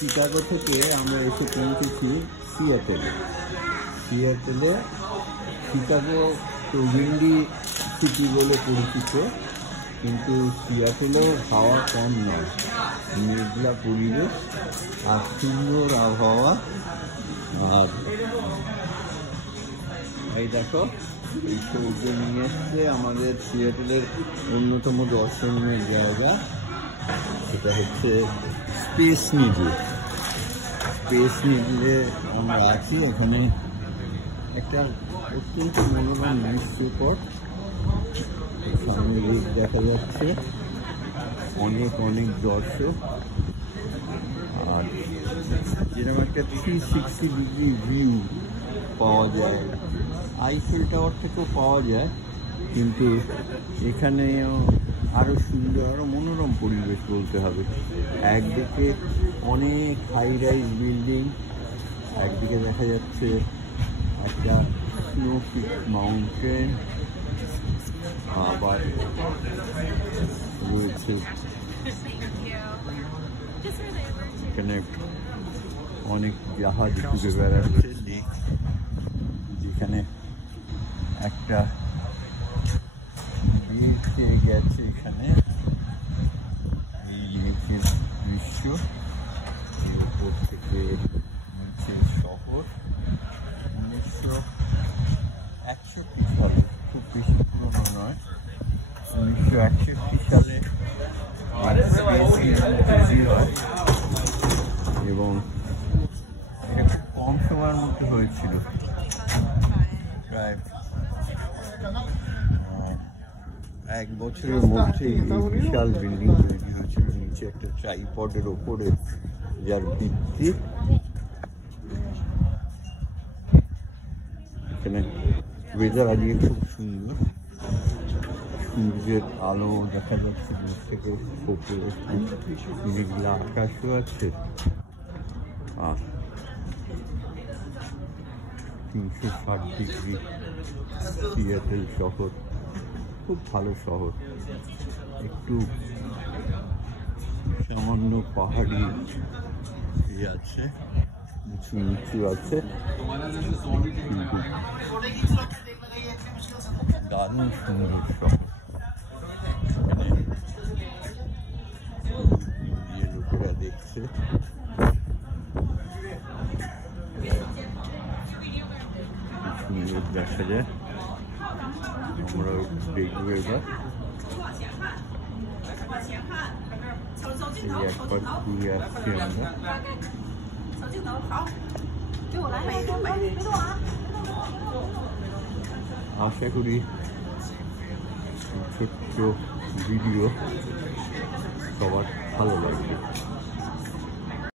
Chicago থেকে আমরা এসে পৌঁছেছি সিয়াটেলে। শিকাগো তো উইন্ডি সিটি বলে পরিচিত, কিন্তু সিয়াটেলেও হাওয়া কম নয়, মেঘলা পরিবেশ আর সুন্দর আবহাওয়া। আর এই দেখো, এই সৌর্য নিয়ে এসছে আমাদের সিয়াটেলের অন্যতম দর্শনীয় জায়গা, সেটা হচ্ছে স্পেস নিডলে আমরা আছি। এখানে একটা অত্যন্ত মনোরম দৃশ্যপট, সামনে লেক দেখা যাচ্ছে, অনেক দর্শক, আর যেরকম একটা 360 ডিগ্রি ভিউ পাওয়া যায়। আইফেল টাওয়ার থেকেও পাওয়া যায়, কিন্তু এখানেও আরও সুন্দর, আরও মনোরম পরিবেশ বলতে হবে। একদিকে অনেক হাই রাইজ বিল্ডিং, একদিকে দেখা যাচ্ছে একটা স্নো পিক মাউন্টেন, আবার রয়েছে এখানে অনেক জাহাজ ঘুরে বেড়াচ্ছে, যেখানে একটা লেক গেছে। এখানে এই লেকের দৃশ্য, এর উপর থেকে নিচে শহর। 1961 সালে, খুব বেশি পুরনো নয়, 1961 সালে তৈরি হয় এবং এটা কম সময়ের মধ্যে হয়েছিল। প্রায় 1 বছরের মধ্যেই এই বিশাল বিল্ডিং তৈরি হয়েছিল, নিচে একটা ট্রাইপডের ওপরে, যার ভিত্তি। এখানে ওয়েদার আজকে খুব সুন্দর, সূর্যের আলো দেখা যাচ্ছে দূর থেকে, মেঘলা আকাশও আছে। আর 360 ডিগ্রি সিয়াটেল শহর, খুব ভালো শহর। একটু সামান্য পাহাড়ি আছে, উঁচু আছে, কিন্তু দারুণ সুন্দর শহর। ইন্ডিয়ার লোকেরা দেখছে। সুন্দর দেখা যায়, আমরা দেখবো এবার। একবার ঘুরে আসছি আমরা। আশা করি ছোট্ট ভিডিও সবার ভালো লাগবে।